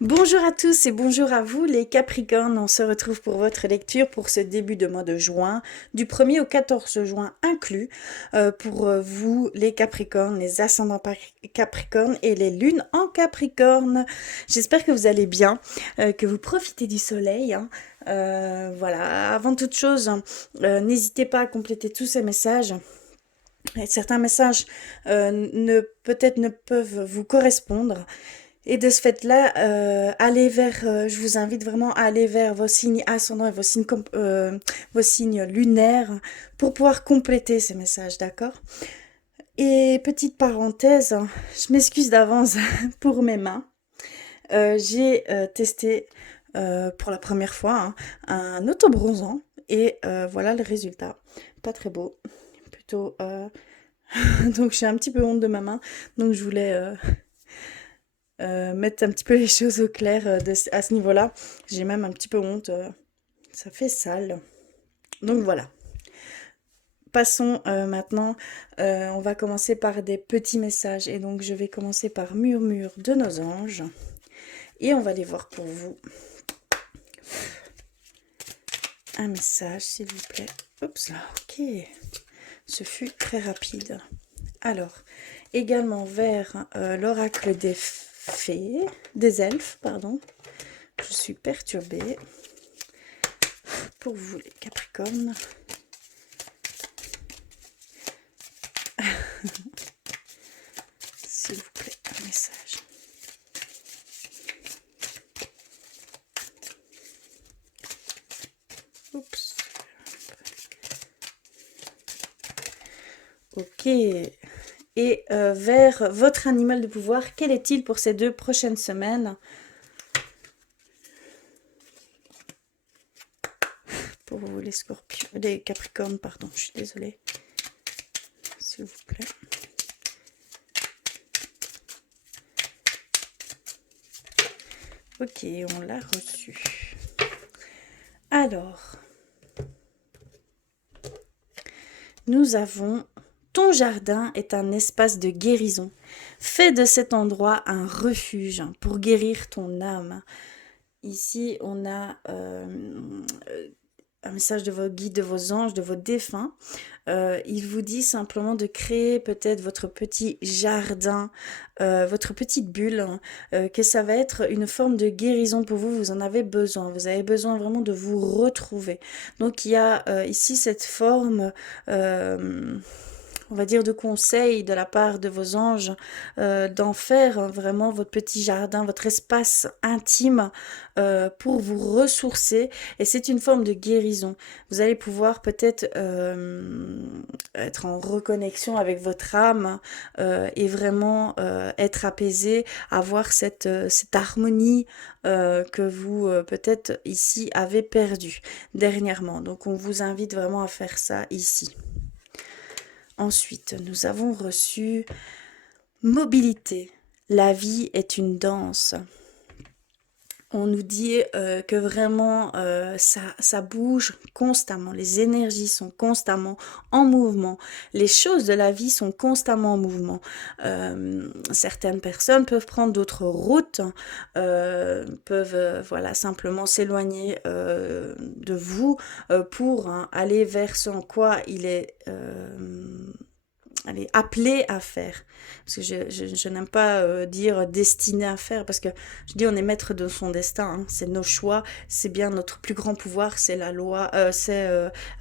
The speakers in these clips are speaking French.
Bonjour à tous et bonjour à vous les Capricornes, on se retrouve pour votre lecture pour ce début de mois de juin, du 1er au 14 juin inclus, pour vous les Capricornes, les ascendants Capricornes et les lunes en Capricorne. J'espère que vous allez bien, que vous profitez du soleil, hein. Voilà, avant toute chose, n'hésitez pas à compléter tous ces messages. Et certains messages peut-être ne peuvent vous correspondre. Et de ce fait-là, je vous invite vraiment à aller vers vos signes ascendants et vos signes lunaires pour pouvoir compléter ces messages, d'accord? Et petite parenthèse, je m'excuse d'avance pour mes mains. J'ai testé pour la première fois un autobronzant et voilà le résultat. Pas très beau, plutôt. Donc j'ai un petit peu honte de ma main, donc je voulais mettre un petit peu les choses au clair à ce niveau-là. J'ai même un petit peu honte. Ça fait sale. Donc voilà. Passons maintenant. On va commencer par des petits messages. Et donc je vais commencer par Murmure de nos anges. Et on va les voir pour vous. Un message, s'il vous plaît. Oups là, ok. Ce fut très rapide. Alors, également vers l'oracle des fées, des elfes, pardon. Je suis perturbée. Pour vous les Capricornes. S'il vous plaît, un message. Oups. Ok. Et vers votre animal de pouvoir, quel est-il pour ces 2 prochaines semaines? Pour vous les scorpions, les capricornes, pardon, je suis désolée. S'il vous plaît. Ok, on l'a reçu. Alors, nous avons... Ton jardin est un espace de guérison. Fais de cet endroit un refuge pour guérir ton âme. Ici, on a un message de vos guides, de vos anges, de vos défunts. Il vous dit simplement de créer peut-être votre petit jardin, votre petite bulle, hein, que ça va être une forme de guérison pour vous. Vous en avez besoin. Vous avez besoin vraiment de vous retrouver. Donc il y a ici cette forme... on va dire de conseils de la part de vos anges, d'en faire vraiment votre petit jardin, votre espace intime pour vous ressourcer. Et c'est une forme de guérison. Vous allez pouvoir peut-être être en reconnexion avec votre âme et vraiment être apaisé, avoir cette harmonie que vous peut-être ici avez perdue dernièrement. Donc on vous invite vraiment à faire ça ici. Ensuite, nous avons reçu mobilité. La vie est une danse. On nous dit que vraiment ça bouge constamment, les énergies sont constamment en mouvement, les choses de la vie sont constamment en mouvement. Certaines personnes peuvent prendre d'autres routes, peuvent voilà simplement s'éloigner de vous pour aller vers ce en quoi il est elle est appelée à faire. Parce que je n'aime pas dire destinée à faire, parce que je dis on est maître de son destin, hein. C'est nos choix, c'est bien notre plus grand pouvoir, c'est la loi, c'est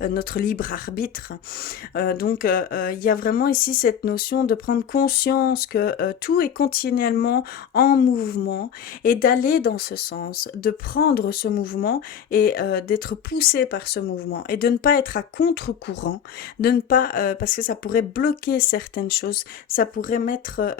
notre libre arbitre. Donc il y a vraiment ici cette notion de prendre conscience que tout est continuellement en mouvement et d'aller dans ce sens, de prendre ce mouvement et d'être poussé par ce mouvement et de ne pas être à contre-courant, de ne pas parce que ça pourrait bloquer certaines choses, ça pourrait mettre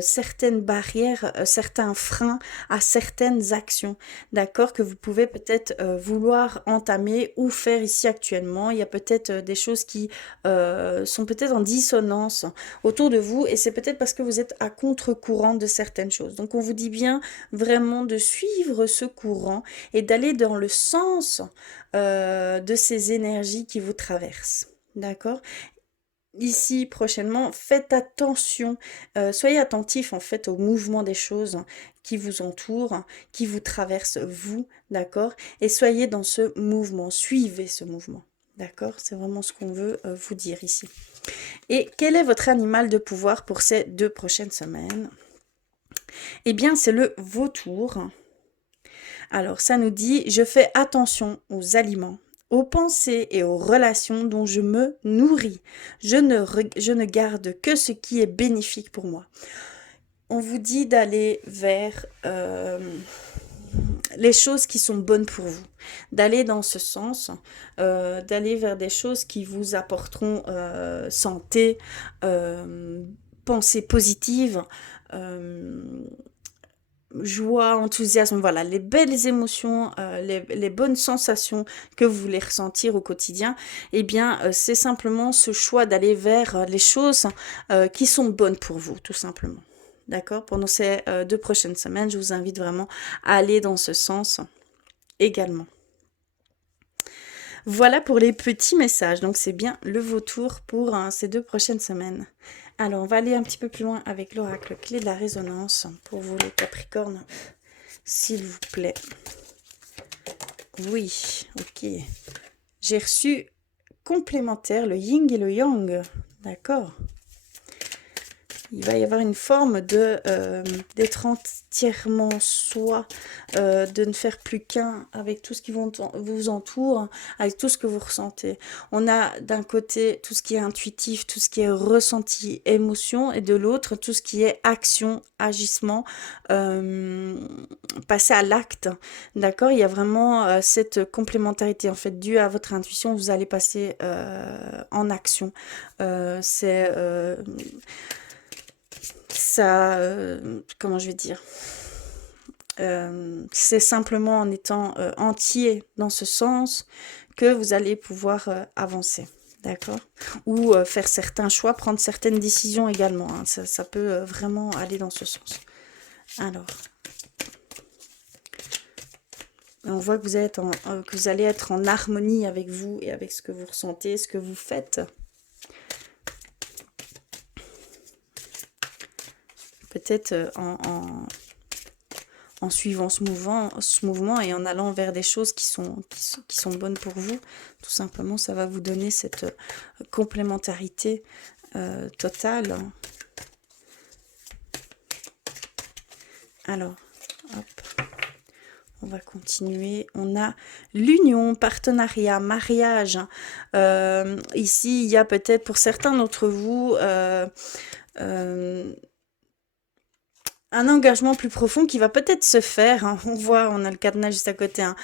certaines barrières, certains freins à certaines actions, d'accord, que vous pouvez peut-être vouloir entamer ou faire ici actuellement. Il y a peut-être des choses qui sont peut-être en dissonance autour de vous et c'est peut-être parce que vous êtes à contre-courant de certaines choses. Donc on vous dit bien vraiment de suivre ce courant et d'aller dans le sens de ces énergies qui vous traversent. D'accord? ici prochainement, faites attention, soyez attentifs en fait au mouvement des choses qui vous entourent, qui vous traversent vous, d'accord? Et soyez dans ce mouvement, suivez ce mouvement, d'accord? C'est vraiment ce qu'on veut vous dire ici. Et quel est votre animal de pouvoir pour ces 2 prochaines semaines? Eh bien, c'est le vautour. Alors, ça nous dit, je fais attention aux aliments, aux pensées et aux relations dont je me nourris. Je ne garde que ce qui est bénéfique pour moi. On vous dit d'aller vers les choses qui sont bonnes pour vous, d'aller dans ce sens, d'aller vers des choses qui vous apporteront santé, pensée positive, euh, joie, enthousiasme, voilà, les belles émotions, les bonnes sensations que vous voulez ressentir au quotidien, eh bien, c'est simplement ce choix d'aller vers les choses qui sont bonnes pour vous, tout simplement. D'accord? Pendant ces 2 prochaines semaines, je vous invite vraiment à aller dans ce sens également. Voilà pour les petits messages. Donc, c'est bien le vautour pour ces 2 prochaines semaines. Alors, on va aller un petit peu plus loin avec l'oracle clé de la résonance pour vous, les Capricornes, s'il vous plaît. Oui, ok. J'ai reçu complémentaire, le yin et le yang. D'accord. Il va y avoir une forme de d'être entièrement soi, de ne faire plus qu'un avec tout ce qui vous entoure, avec tout ce que vous ressentez. On a d'un côté tout ce qui est intuitif, tout ce qui est ressenti, émotion, et de l'autre tout ce qui est action, agissement, passer à l'acte. D'accord? Il y a vraiment cette complémentarité en fait due à votre intuition. Vous allez passer en action. C'est ça, comment je vais dire, c'est simplement en étant entier dans ce sens que vous allez pouvoir avancer, d'accord? Ou faire certains choix, prendre certaines décisions également, hein. Ça peut vraiment aller dans ce sens. Alors, on voit que que vous allez être en harmonie avec vous et avec ce que vous ressentez, ce que vous faites. Peut-être en suivant ce mouvement et en allant vers des choses qui sont bonnes pour vous. Tout simplement, ça va vous donner cette complémentarité totale. Alors, hop, on va continuer. On a l'union, partenariat, mariage. Ici, il y a peut-être pour certains d'entre vous un engagement plus profond qui va peut-être se faire, hein. On voit, on a le cadenas juste à côté, hein.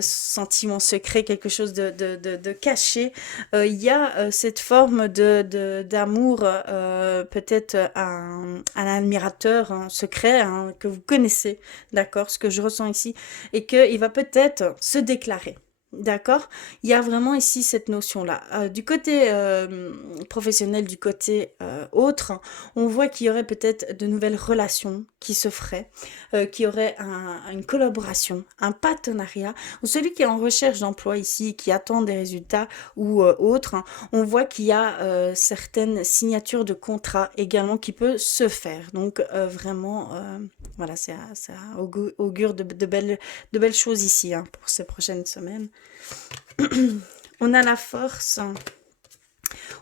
Sentiment secret, quelque chose de caché. Il y a cette forme d'amour, peut-être un admirateur, un secret, hein, que vous connaissez, d'accord, ce que je ressens ici, et qu'il va peut-être se déclarer. D'accord? Il y a vraiment ici cette notion-là. Du côté professionnel, du côté autre, on voit qu'il y aurait peut-être de nouvelles relations qui se feraient, qu'il y aurait une collaboration, un partenariat, ou celui qui est en recherche d'emploi ici, qui attend des résultats ou autre, hein, on voit qu'il y a certaines signatures de contrats également qui peut se faire. Donc vraiment, voilà, ça augure de belles choses ici, hein, pour ces prochaines semaines. On a la force,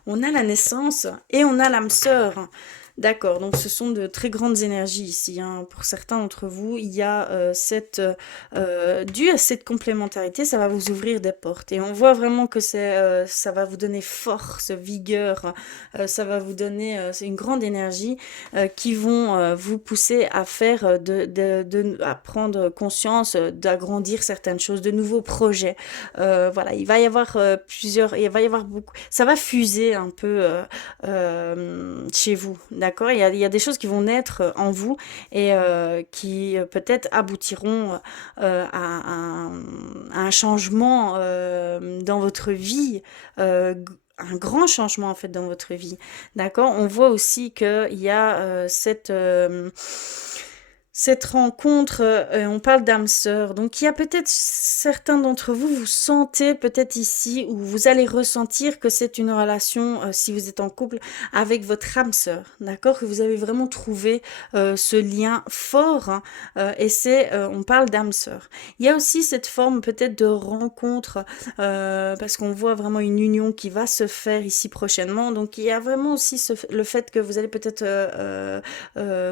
on a la naissance et on a l'âme sœur. D'accord, donc ce sont de très grandes énergies ici, hein. Pour certains d'entre vous, il y a dû à cette complémentarité, ça va vous ouvrir des portes. Et on voit vraiment que ça va vous donner force, vigueur, ça va vous donner c'est une grande énergie qui vont vous pousser à faire, à prendre conscience, d'agrandir certaines choses, de nouveaux projets. Voilà, il va y avoir il va y avoir beaucoup, ça va fuser un peu chez vous, d'accord? Il y a des choses qui vont naître en vous et qui peut-être aboutiront à un changement dans votre vie, un grand changement en fait dans votre vie, d'accord? On voit aussi qu'il y a cette cette rencontre, on parle d'âme sœur, donc il y a peut-être certains d'entre vous, vous sentez peut-être ici ou vous allez ressentir que c'est une relation, si vous êtes en couple, avec votre âme sœur, d'accord? Que vous avez vraiment trouvé, ce lien fort, hein, et on parle d'âme sœur. Il y a aussi cette forme peut-être de rencontre, parce qu'on voit vraiment une union qui va se faire ici prochainement, donc il y a vraiment aussi le fait que vous allez peut-être,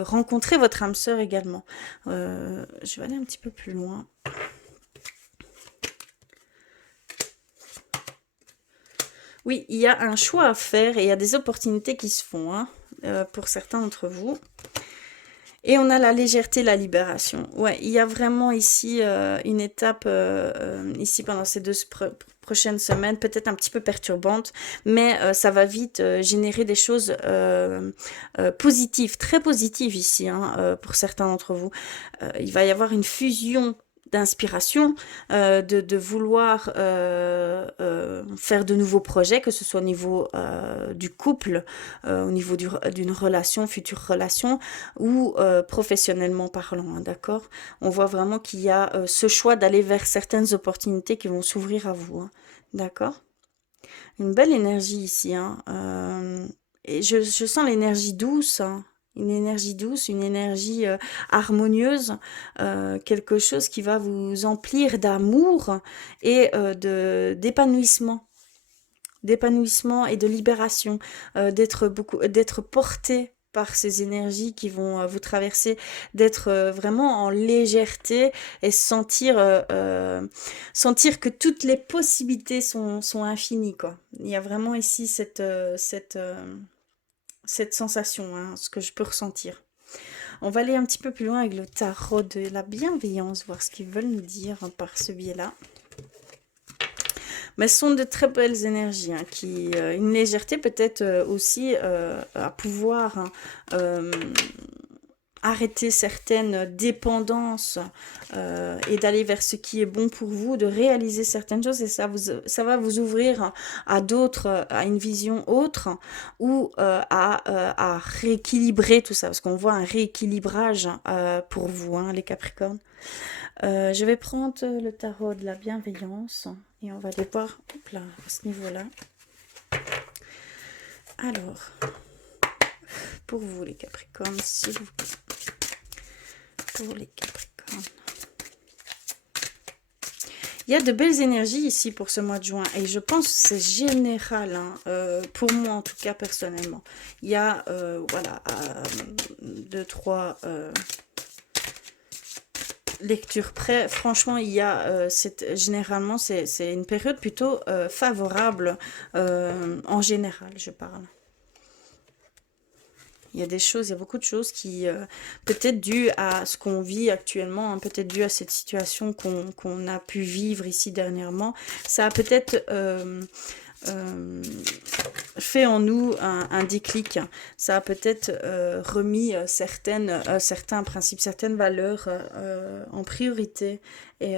rencontrer votre âme sœur également. Je vais aller un petit peu plus loin. Oui, il y a un choix à faire et il y a des opportunités qui se font, hein, pour certains d'entre vous. Et on a la légèreté, la libération. Ouais, il y a vraiment ici une étape, ici pendant ces prochaines semaines, peut-être un petit peu perturbante, mais ça va vite générer des choses positives, très positives ici, hein, pour certains d'entre vous. Il va y avoir une fusion d'inspiration, de vouloir faire de nouveaux projets, que ce soit au niveau du couple, au niveau d'une relation, future relation, ou professionnellement parlant, hein, d'accord? On voit vraiment qu'il y a ce choix d'aller vers certaines opportunités qui vont s'ouvrir à vous, hein, d'accord? Une belle énergie ici, hein, et je sens l'énergie douce, hein, une énergie douce, une énergie harmonieuse, quelque chose qui va vous emplir d'amour et d'épanouissement et de libération, d'être porté par ces énergies qui vont vous traverser, d'être vraiment en légèreté et sentir que toutes les possibilités sont infinies, quoi. Il y a vraiment ici cette sensation, hein, ce que je peux ressentir. On va aller un petit peu plus loin avec le tarot de la bienveillance, voir ce qu'ils veulent nous dire par ce biais-là. Mais ce sont de très belles énergies, hein, une légèreté peut-être aussi à pouvoir, hein, arrêter certaines dépendances et d'aller vers ce qui est bon pour vous, de réaliser certaines choses et ça va vous ouvrir à d'autres, à une vision autre ou à rééquilibrer tout ça, parce qu'on voit un rééquilibrage pour vous, hein, les Capricornes. Je vais prendre le tarot de la bienveillance et on va aller voir hop là, à ce niveau-là. Alors, pour vous les Capricornes, s'il vous plaît. Pour les Capricornes. Il y a de belles énergies ici pour ce mois de juin et je pense que c'est général, hein, pour moi en tout cas personnellement. Il y a, voilà, 2-3 lectures près. Franchement, il y a, généralement, c'est une période plutôt favorable en général, je parle. Il y a des choses, il y a beaucoup de choses qui, peut-être dues à ce qu'on vit actuellement, hein, peut-être dues à cette situation qu'on a pu vivre ici dernièrement, ça a peut-être fait en nous un déclic. Ça a peut-être remis certains principes, certaines valeurs en priorité. Et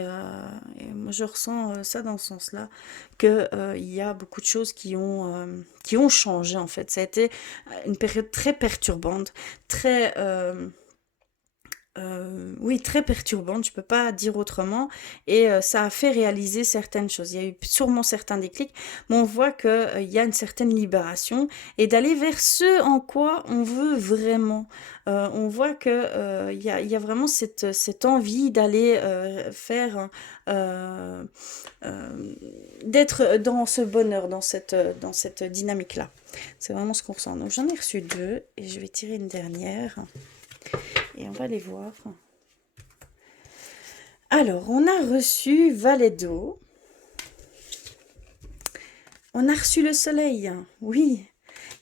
moi, je ressens ça dans ce sens-là, qu'il y a beaucoup de choses qui ont changé, en fait. Ça a été une période très perturbante, très... oui, très perturbante, je peux pas dire autrement, et ça a fait réaliser certaines choses. Il y a eu sûrement certains déclics, mais on voit que il y a une certaine libération et d'aller vers ce en quoi on veut vraiment. On voit que il y a vraiment cette envie d'aller faire, euh, euh, d'être dans ce bonheur, dans cette dynamique-là. C'est vraiment ce qu'on ressent. Donc j'en ai reçu deux et je vais tirer une dernière. Et on va les voir. Alors, on a reçu Valet d'eau. On a reçu le soleil, oui.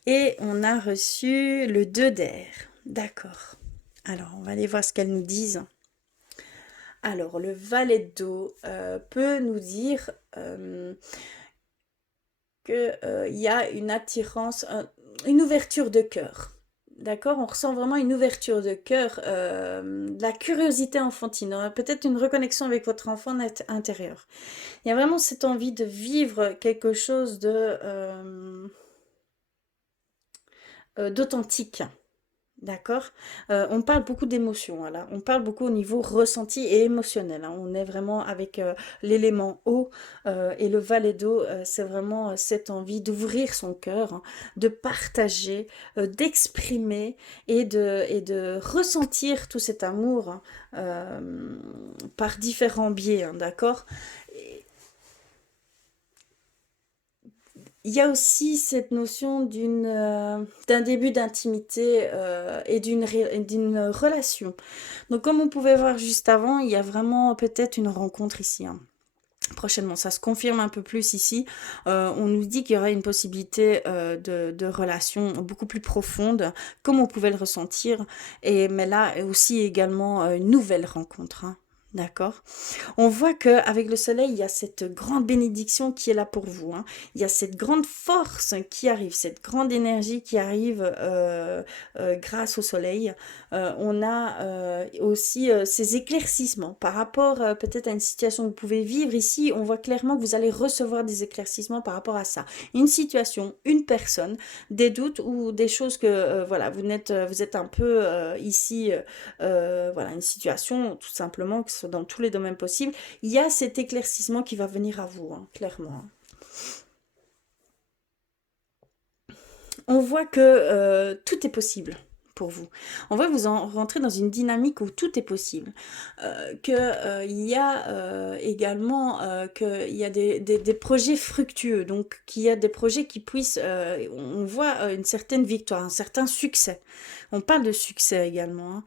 Et on a reçu le 2 d'air. D'accord. Alors, on va aller voir ce qu'elles nous disent. Alors, le Valet d'eau peut nous dire qu'il y a une attirance, une ouverture de cœur. D'accord, on ressent vraiment une ouverture de cœur, de la curiosité enfantine, hein, peut-être une reconnexion avec votre enfant intérieur. Il y a vraiment cette envie de vivre quelque chose d'authentique. D'accord? On parle beaucoup d'émotions, hein, là. On parle beaucoup au niveau ressenti et émotionnel, hein. On est vraiment avec l'élément eau et le valet d'eau. C'est vraiment cette envie d'ouvrir son cœur, hein, de partager, d'exprimer et de ressentir tout cet amour, hein, par différents biais, hein, d'accord? Il y a aussi cette notion d'un début d'intimité et d'une relation. Donc, comme on pouvait voir juste avant, il y a vraiment peut-être une rencontre ici, hein. Prochainement, ça se confirme un peu plus ici. On nous dit qu'il y aura une possibilité de relation beaucoup plus profonde, comme on pouvait le ressentir. Mais là aussi également une nouvelle rencontre, hein. D'accord? On voit qu'avec le soleil, il y a cette grande bénédiction qui est là pour vous, hein. Il y a cette grande force qui arrive, cette grande énergie qui arrive grâce au soleil. On a aussi ces éclaircissements par rapport peut-être à une situation que vous pouvez vivre ici. On voit clairement que vous allez recevoir des éclaircissements par rapport à ça. Une situation, une personne, des doutes ou des choses que voilà, vous êtes un peu ici voilà, une situation, tout simplement, que ce soit dans tous les domaines possibles, il y a cet éclaircissement qui va venir à vous, hein, clairement. On voit que tout est possible pour vous. On voit que vous en rentrez dans une dynamique où tout est possible. Il y a également qu'il y a des projets fructueux, donc qu'il y a des projets qui puissent, on voit une certaine victoire, un certain succès. On parle de succès également, hein.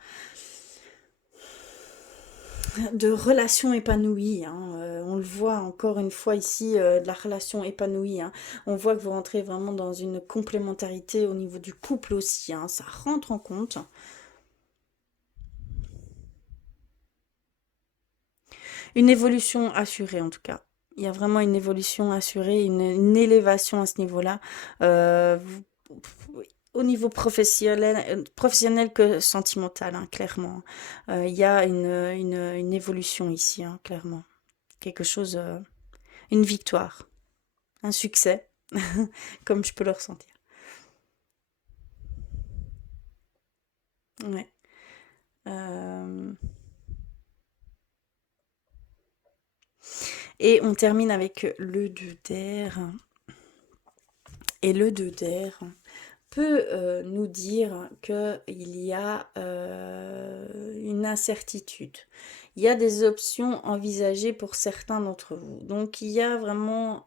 De relations épanouies, hein, on le voit encore une fois ici, de la relation épanouie, hein. On voit que vous rentrez vraiment dans une complémentarité au niveau du couple aussi, hein, ça rentre en compte. Une évolution assurée en tout cas. Il y a vraiment une évolution assurée, une élévation à ce niveau-là. Au niveau professionnel, professionnel que sentimental, hein, clairement. Il y a une évolution ici, hein, clairement. Quelque chose, une victoire, un succès, comme je peux le ressentir. Ouais. Euh, Et on termine avec le 2 d'air. Et le 2 d'air peut nous dire qu'il y a une incertitude. Il y a des options envisagées pour certains d'entre vous. Donc il y a vraiment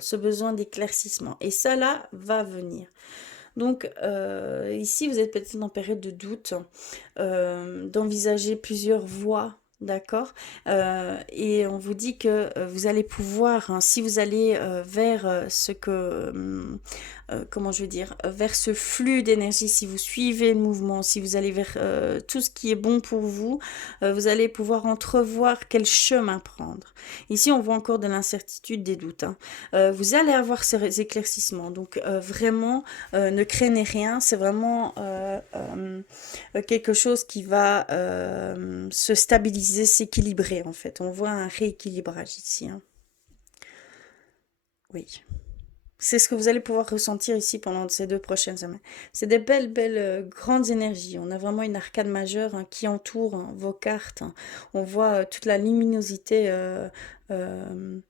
ce besoin d'éclaircissement. Et ça là va venir. Donc ici, vous êtes peut-être en période de doute, d'envisager plusieurs voies. D'accord. Et on vous dit que vous allez pouvoir, hein, si vous allez vers ce que, comment je veux dire, vers ce flux d'énergie, si vous suivez le mouvement, si vous allez vers tout ce qui est bon pour vous, vous allez pouvoir entrevoir quel chemin prendre. Ici, on voit encore de l'incertitude, des doutes, hein. Vous allez avoir ces éclaircissements. Donc vraiment, ne craignez rien. C'est vraiment quelque chose qui va se stabiliser, s'équilibrer en fait. On voit un rééquilibrage ici, hein. Oui. C'est ce que vous allez pouvoir ressentir ici pendant ces 2 prochaines semaines. C'est des belles, belles, grandes énergies. On a vraiment une arcade majeure, hein, qui entoure, hein, vos cartes, hein. On voit toute la luminosité euh,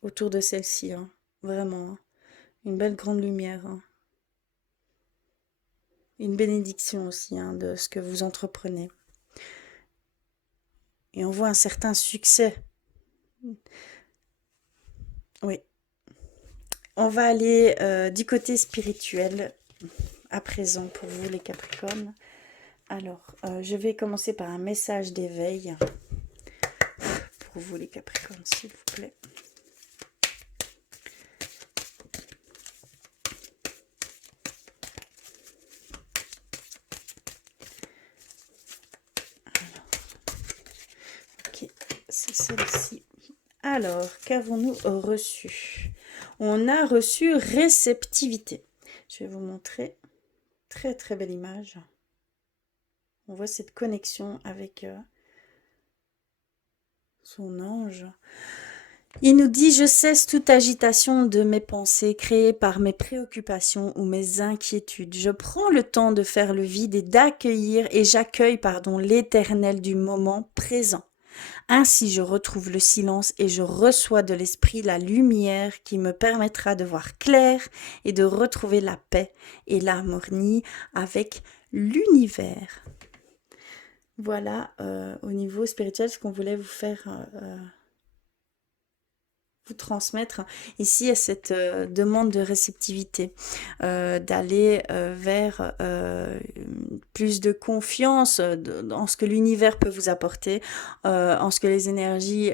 autour de celle-ci, hein. Vraiment, hein. Une belle grande lumière, hein. Une bénédiction aussi, hein, de ce que vous entreprenez. Et on voit un certain succès. Oui. On va aller du côté spirituel à présent pour vous les Capricornes. Alors, je vais commencer par un message d'éveil pour vous les Capricornes, s'il vous plaît. Ok, c'est celle-ci. Alors, qu'avons-nous reçu? On a reçu réceptivité. Je vais vous montrer. Très très belle image. On voit cette connexion avec son ange. Il nous dit: «Je cesse toute agitation de mes pensées créées par mes préoccupations ou mes inquiétudes. Je prends le temps de faire le vide et d'accueillir et j'accueille, pardon, l'éternel du moment présent. Ainsi je retrouve le silence et je reçois de l'esprit la lumière qui me permettra de voir clair et de retrouver la paix et l'harmonie avec l'univers.» Voilà, au niveau spirituel, ce qu'on voulait vous faire, vous transmettre ici à cette demande de réceptivité, d'aller vers plus de confiance en ce que l'univers peut vous apporter, en ce que les énergies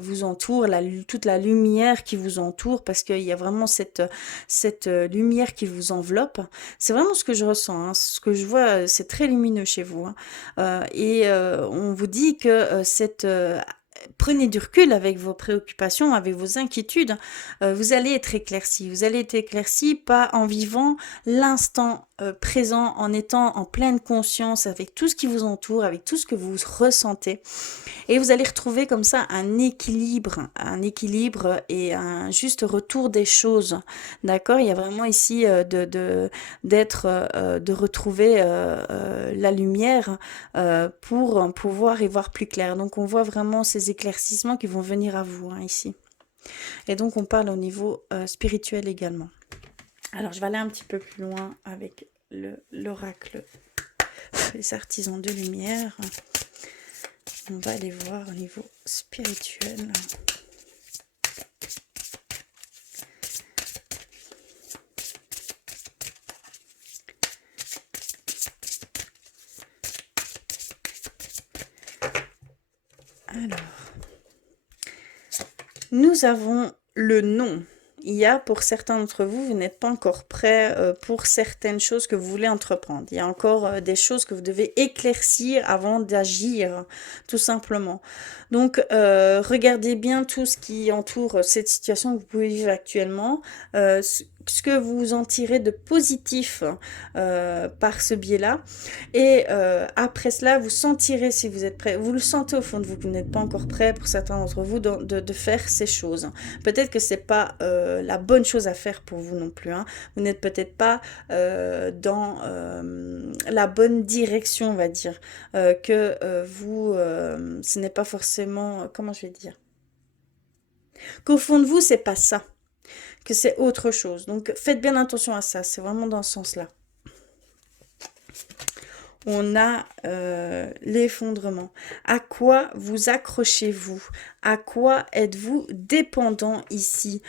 vous entourent, toute la lumière qui vous entoure, parce qu'il y a vraiment cette lumière qui vous enveloppe. C'est vraiment ce que je ressens, hein. Ce que je vois, c'est très lumineux chez vous, hein. On vous dit que prenez du recul avec vos préoccupations, avec vos inquiétudes, vous allez être éclairci. Vous allez être éclairci pas en vivant l'instant présent, en étant en pleine conscience avec tout ce qui vous entoure, avec tout ce que vous ressentez. Et vous allez retrouver comme ça un équilibre et un juste retour des choses. D'accord? Il y a vraiment ici de retrouver la lumière pour pouvoir y voir plus clair. Donc on voit vraiment ces éclaircissements qui vont venir à vous, hein, ici. Et donc on parle au niveau spirituel également. Alors je vais aller un petit peu plus loin avec l'oracle, les artisans de lumière. On va aller voir au niveau spirituel. Alors, nous avons le nom. Il y a pour certains d'entre vous, vous n'êtes pas encore prêts pour certaines choses que vous voulez entreprendre. Il y a encore des choses que vous devez éclaircir avant d'agir, tout simplement. Donc, regardez bien tout ce qui entoure cette situation que vous pouvez vivre actuellement, ce que vous en tirez de positif par ce biais-là. Et après cela, vous sentirez si vous êtes prêt. Vous le sentez au fond de vous, que vous n'êtes pas encore prêt pour certains d'entre vous de faire ces choses. Peut-être que c'est pas la bonne chose à faire pour vous non plus, hein. Vous n'êtes peut-être pas dans la bonne direction, on va dire. Ce n'est pas forcément, comment je vais dire, qu'au fond de vous, c'est pas ça, que c'est autre chose. Donc faites bien attention à ça, c'est vraiment dans ce sens-là. On a l'effondrement. À quoi vous accrochez-vous? À quoi êtes-vous dépendant ici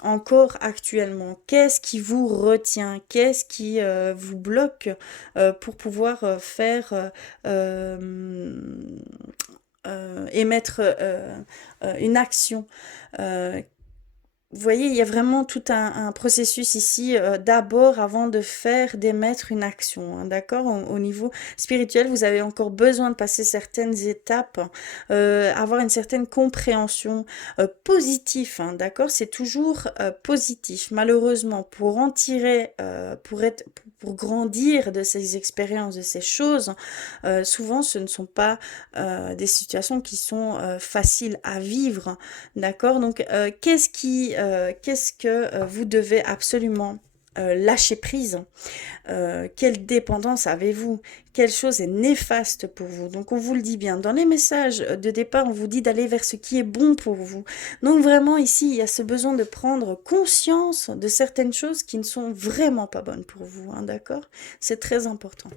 encore actuellement? Qu'est-ce qui vous retient? Qu'est-ce qui vous bloque pour pouvoir émettre une action? Vous voyez, il y a vraiment tout un processus ici, d'abord avant de faire, d'émettre une action, hein, d'accord? Au niveau spirituel, vous avez encore besoin de passer certaines étapes, avoir une certaine compréhension positive, hein, d'accord? C'est toujours positif. Malheureusement, pour en tirer, pour grandir de ces expériences, de ces choses, souvent ce ne sont pas des situations qui sont faciles à vivre, d'accord? Donc, qu'est-ce que vous devez absolument lâcher prise? Quelle dépendance avez-vous? Quelle chose est néfaste pour vous? Donc, on vous le dit bien. Dans les messages de départ, on vous dit d'aller vers ce qui est bon pour vous. Donc, vraiment, ici, il y a ce besoin de prendre conscience de certaines choses qui ne sont vraiment pas bonnes pour vous, hein, d'accord? C'est très important.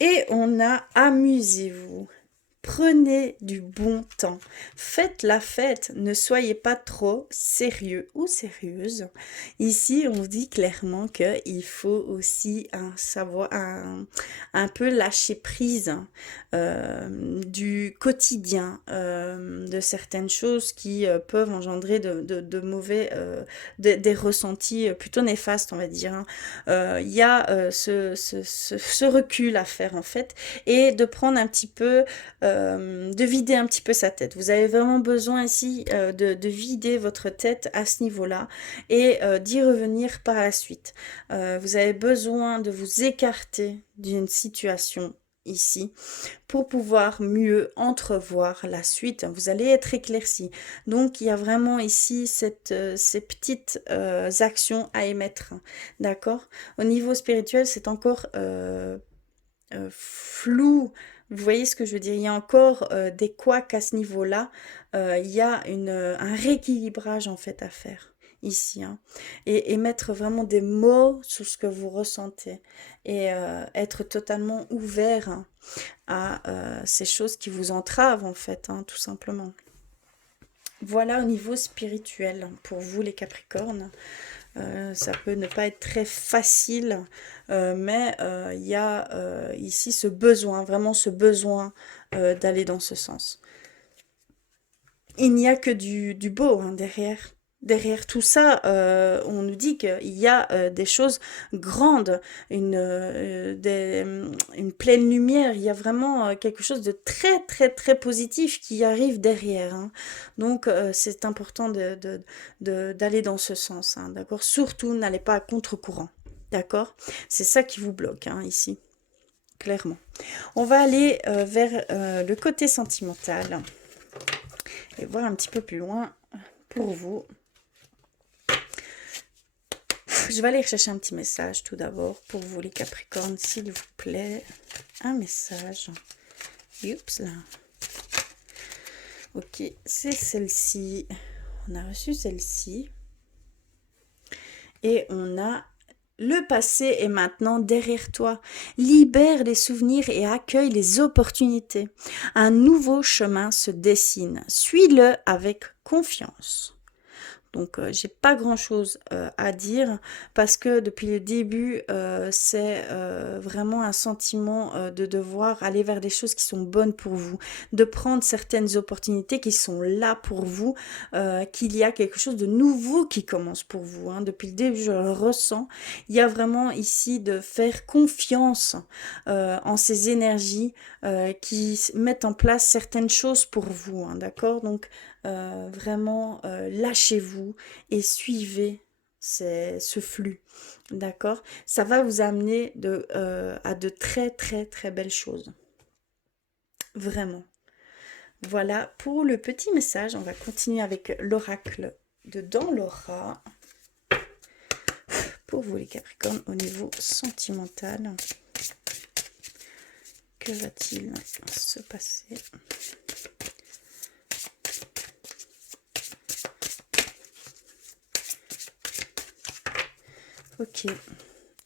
Et on a amusez-vous. Prenez du bon temps. Faites la fête. Ne soyez pas trop sérieux ou sérieuse. Ici, on dit clairement qu'il faut aussi un peu lâcher prise du quotidien, de certaines choses qui peuvent engendrer de mauvais, des ressentis plutôt néfastes, on va dire, hein. Il y a ce recul à faire en fait, et de prendre un petit peu de vider un petit peu sa tête. Vous avez vraiment besoin ici de vider votre tête à ce niveau-là et d'y revenir par la suite. Vous avez besoin de vous écarter d'une situation ici, pour pouvoir mieux entrevoir la suite. Vous allez être éclairci. Donc, il y a vraiment ici ces petites actions à émettre. D'accord? Au niveau spirituel, c'est encore flou. Vous voyez ce que je veux dire? Il y a encore des couacs à ce niveau-là. Il y a un rééquilibrage en fait à faire ici, hein. Et mettre vraiment des mots sur ce que vous ressentez et être totalement ouvert, hein, à ces choses qui vous entravent en fait, hein, tout simplement. Voilà au niveau spirituel pour vous les Capricornes. Ça peut ne pas être très facile, mais il y a ici ce besoin, vraiment ce besoin d'aller dans ce sens. Il n'y a que du beau, hein, derrière. Derrière tout ça, on nous dit qu'il y a des choses grandes, une pleine lumière. Il y a vraiment quelque chose de très, très, très positif qui arrive derrière, hein. Donc, c'est important d'aller dans ce sens, hein, d'accord? Surtout, n'allez pas à contre-courant, d'accord? C'est ça qui vous bloque, hein, ici, clairement. On va aller vers le côté sentimental et voir un petit peu plus loin pour vous. Je vais aller chercher un petit message tout d'abord pour vous les Capricornes, s'il vous plaît. Un message. Oups là. Ok, c'est celle-ci. On a reçu celle-ci. Et on a le passé est maintenant derrière toi. Libère les souvenirs et accueille les opportunités. Un nouveau chemin se dessine. Suis-le avec confiance. Donc, j'ai pas grand-chose à dire parce que depuis le début, c'est vraiment un sentiment de devoir aller vers des choses qui sont bonnes pour vous, de prendre certaines opportunités qui sont là pour vous, qu'il y a quelque chose de nouveau qui commence pour vous, hein. Depuis le début, je le ressens. Il y a vraiment ici de faire confiance en ces énergies qui mettent en place certaines choses pour vous, hein, d'accord? Donc, vraiment, lâchez-vous et suivez ce flux, d'accord? Ça va vous amener à de très très très belles choses, vraiment. Voilà pour le petit message. On va continuer avec l'oracle de Dans l'aura pour vous les Capricornes au niveau sentimental. Que va-t-il se passer? Ok,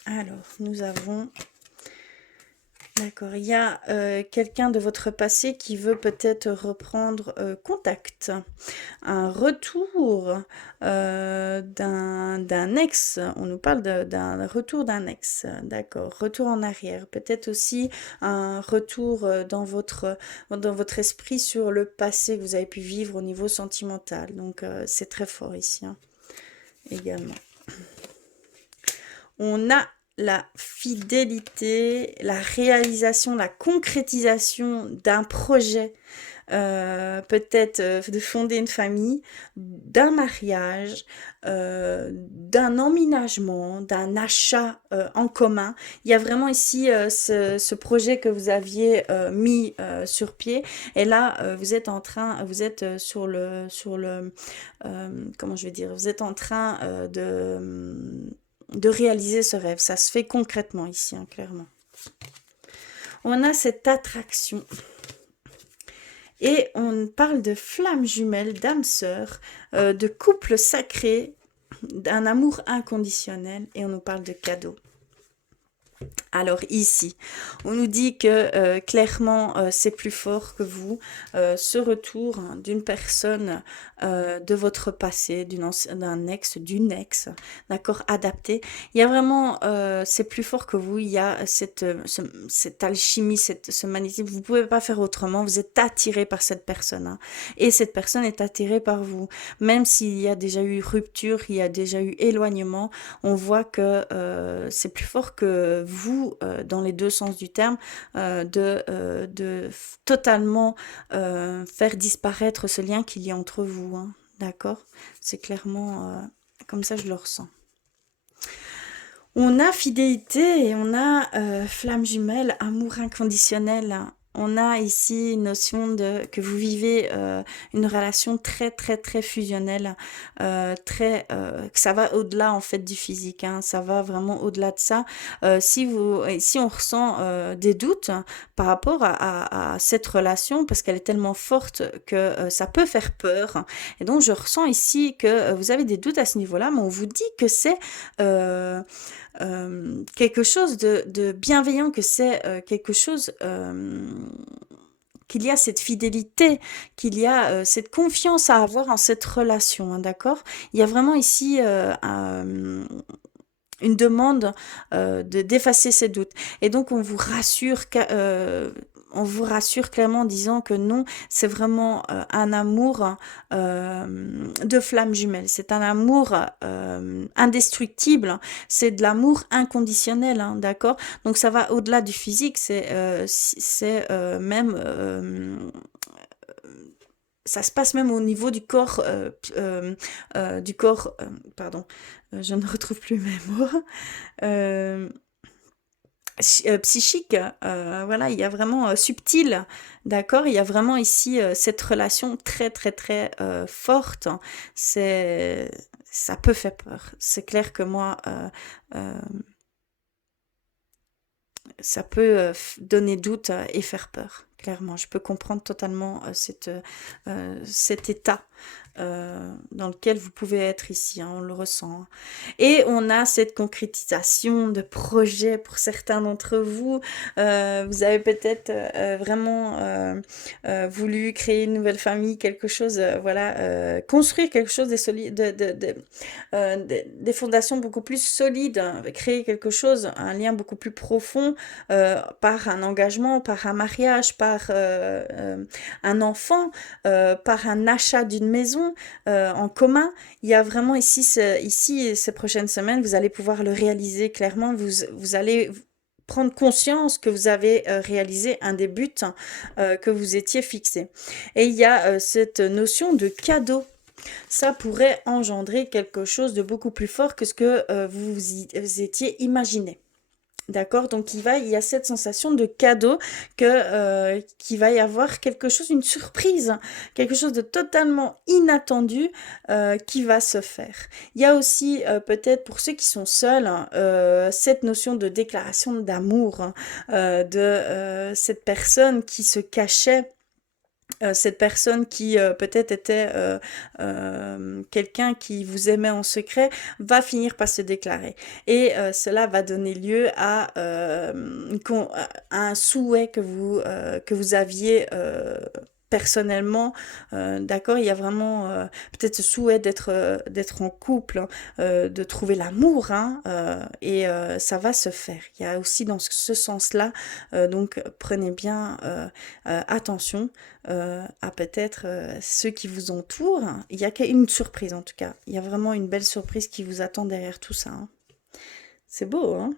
alors nous avons... D'accord, il y a quelqu'un de votre passé qui veut peut-être reprendre contact. Un retour d'un ex. On nous parle d'un retour d'un ex. D'accord, retour en arrière. Peut-être aussi un retour dans votre esprit sur le passé que vous avez pu vivre au niveau sentimental. Donc c'est très fort ici, hein, également. On a la fidélité, la réalisation, la concrétisation d'un projet, peut-être de fonder une famille, d'un mariage, d'un emménagement, d'un achat en commun. Il y a vraiment ici ce projet que vous aviez mis sur pied. Et là, vous êtes comment je vais dire, vous êtes en train de réaliser ce rêve. Ça se fait concrètement ici, hein, clairement. On a cette attraction. Et on parle de flammes jumelles, d'âmes sœurs, de couple sacré, d'un amour inconditionnel. Et on nous parle de cadeaux. Alors ici, on nous dit que clairement c'est plus fort que vous, ce retour, hein, d'une personne de votre passé, d'un ex, d'une ex, d'accord, adapté. Il y a vraiment, c'est plus fort que vous, il y a cette alchimie, ce magnétisme, vous ne pouvez pas faire autrement, vous êtes attiré par cette personne, hein, et cette personne est attirée par vous. Même s'il y a déjà eu rupture, il y a déjà eu éloignement, on voit que c'est plus fort que vous, dans les deux sens du terme, de totalement faire disparaître ce lien qu'il y a entre vous, hein, d'accord? C'est clairement comme ça je le ressens. On a fidélité et on a flamme jumelle, amour inconditionnel. On a ici une notion de que vous vivez une relation très très très fusionnelle, très que ça va au-delà en fait du physique, hein, ça va vraiment au-delà de ça. Si on ressent des doutes par rapport à cette relation, parce qu'elle est tellement forte que ça peut faire peur. Et donc je ressens ici que vous avez des doutes à ce niveau-là, mais on vous dit que c'est euh, quelque chose de bienveillant, que c'est quelque chose qu'il y a cette fidélité, qu'il y a cette confiance à avoir en cette relation, hein, d'accord? Il y a vraiment ici une demande d'effacer ses doutes. Et donc on vous rassure clairement en disant que non, c'est vraiment un amour de flamme jumelle. C'est un amour indestructible. C'est de l'amour inconditionnel, hein, d'accord? Donc ça va au-delà du physique. C'est même ça se passe même au niveau du corps, pardon, je ne retrouve plus mes mots, euh, psychique, voilà, il y a vraiment subtil, d'accord? Il y a vraiment ici cette relation très très très forte. C'est, ça peut faire peur. C'est clair que moi, euh, ça peut donner doute et faire peur. Clairement, je peux comprendre totalement cet état dans lequel vous pouvez être ici, hein, on le ressent, hein. Et on a cette concrétisation de projet pour certains d'entre vous. Vous avez peut-être vraiment voulu créer une nouvelle famille, quelque chose, voilà, construire quelque chose des fondations beaucoup plus solides, hein, créer quelque chose, un lien beaucoup plus profond par un engagement, par un mariage, par un enfant, par un achat d'une maison en commun. Il y a vraiment ici, ces prochaines semaines, vous allez pouvoir le réaliser clairement. Vous allez prendre conscience que vous avez réalisé un des buts que vous étiez fixé. Et il y a cette notion de cadeau. Ça pourrait engendrer quelque chose de beaucoup plus fort que ce que vous étiez imaginé. D'accord? Donc il y a cette sensation de cadeau qu'il va y avoir quelque chose, une surprise, quelque chose de totalement inattendu qui va se faire. Il y a aussi peut-être pour ceux qui sont seuls hein, cette notion de déclaration d'amour hein, de cette personne qui se cachait cette personne qui peut-être était quelqu'un qui vous aimait en secret va finir par se déclarer. Et cela va donner lieu à un souhait que vous aviez personnellement, d'accord, il y a vraiment peut-être ce souhait d'être en couple, hein, de trouver l'amour, hein, et ça va se faire. Il y a aussi dans ce sens-là, donc prenez bien attention à peut-être ceux qui vous entourent. Il y a une surprise en tout cas. Il y a vraiment une belle surprise qui vous attend derrière tout ça, hein. C'est beau, hein?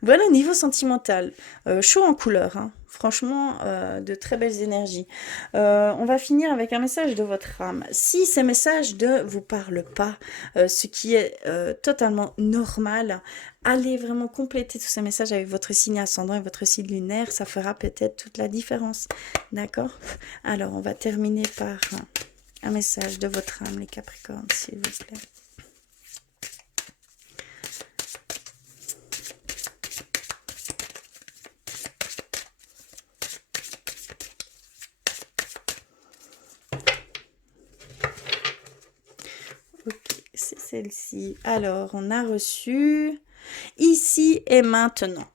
Voilà, niveau sentimental, chaud en couleur, hein. Franchement, de très belles énergies. On va finir avec un message de votre âme. Si ces messages ne vous parlent pas, ce qui est totalement normal, allez vraiment compléter tous ces messages avec votre signe ascendant et votre signe lunaire. Ça fera peut-être toute la différence. D'accord? Alors, on va terminer par un message de votre âme, les Capricornes, s'il vous plaît. Ok, c'est celle-ci. Alors, on a reçu ici et maintenant.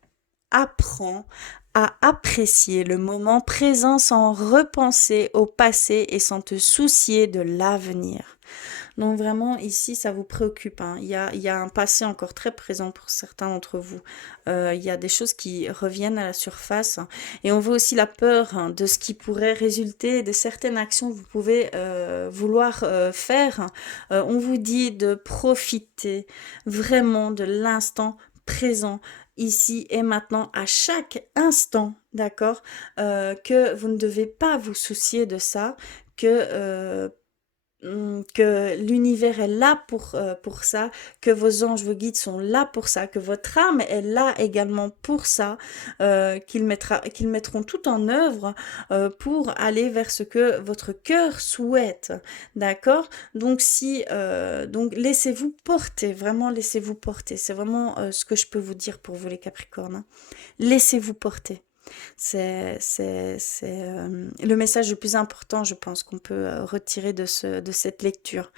Apprends à apprécier le moment présent sans repenser au passé et sans te soucier de l'avenir. Donc vraiment, ici, ça vous préoccupe, hein. Il y a un passé encore très présent pour certains d'entre vous. Il y a des choses qui reviennent à la surface. Hein. Et on voit aussi la peur hein, de ce qui pourrait résulter de certaines actions que vous pouvez vouloir faire. On vous dit de profiter vraiment de l'instant présent ici et maintenant, à chaque instant, d'accord, que vous ne devez pas vous soucier de ça, que que l'univers est là pour ça, que vos anges, vos guides sont là pour ça, que votre âme est là également pour ça, qu'ils mettront tout en œuvre pour aller vers ce que votre cœur souhaite. D'accord? Donc donc laissez-vous porter, vraiment laissez-vous porter. C'est vraiment ce que je peux vous dire pour vous les Capricornes, hein. Laissez-vous porter. C'est le message le plus important, je pense, qu'on peut retirer de cette lecture.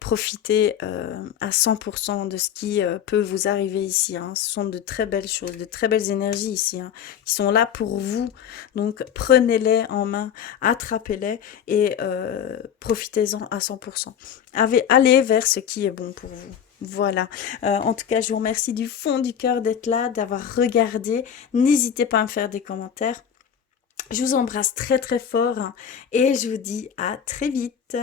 Profitez à 100% de ce qui peut vous arriver ici, hein. Ce sont de très belles choses, de très belles énergies ici, hein, qui sont là pour vous. Donc prenez-les en main, attrapez-les et profitez-en à 100%. Allez vers ce qui est bon pour vous. Voilà. En tout cas, je vous remercie du fond du cœur d'être là, d'avoir regardé. N'hésitez pas à me faire des commentaires. Je vous embrasse très très fort, hein, et je vous dis à très vite.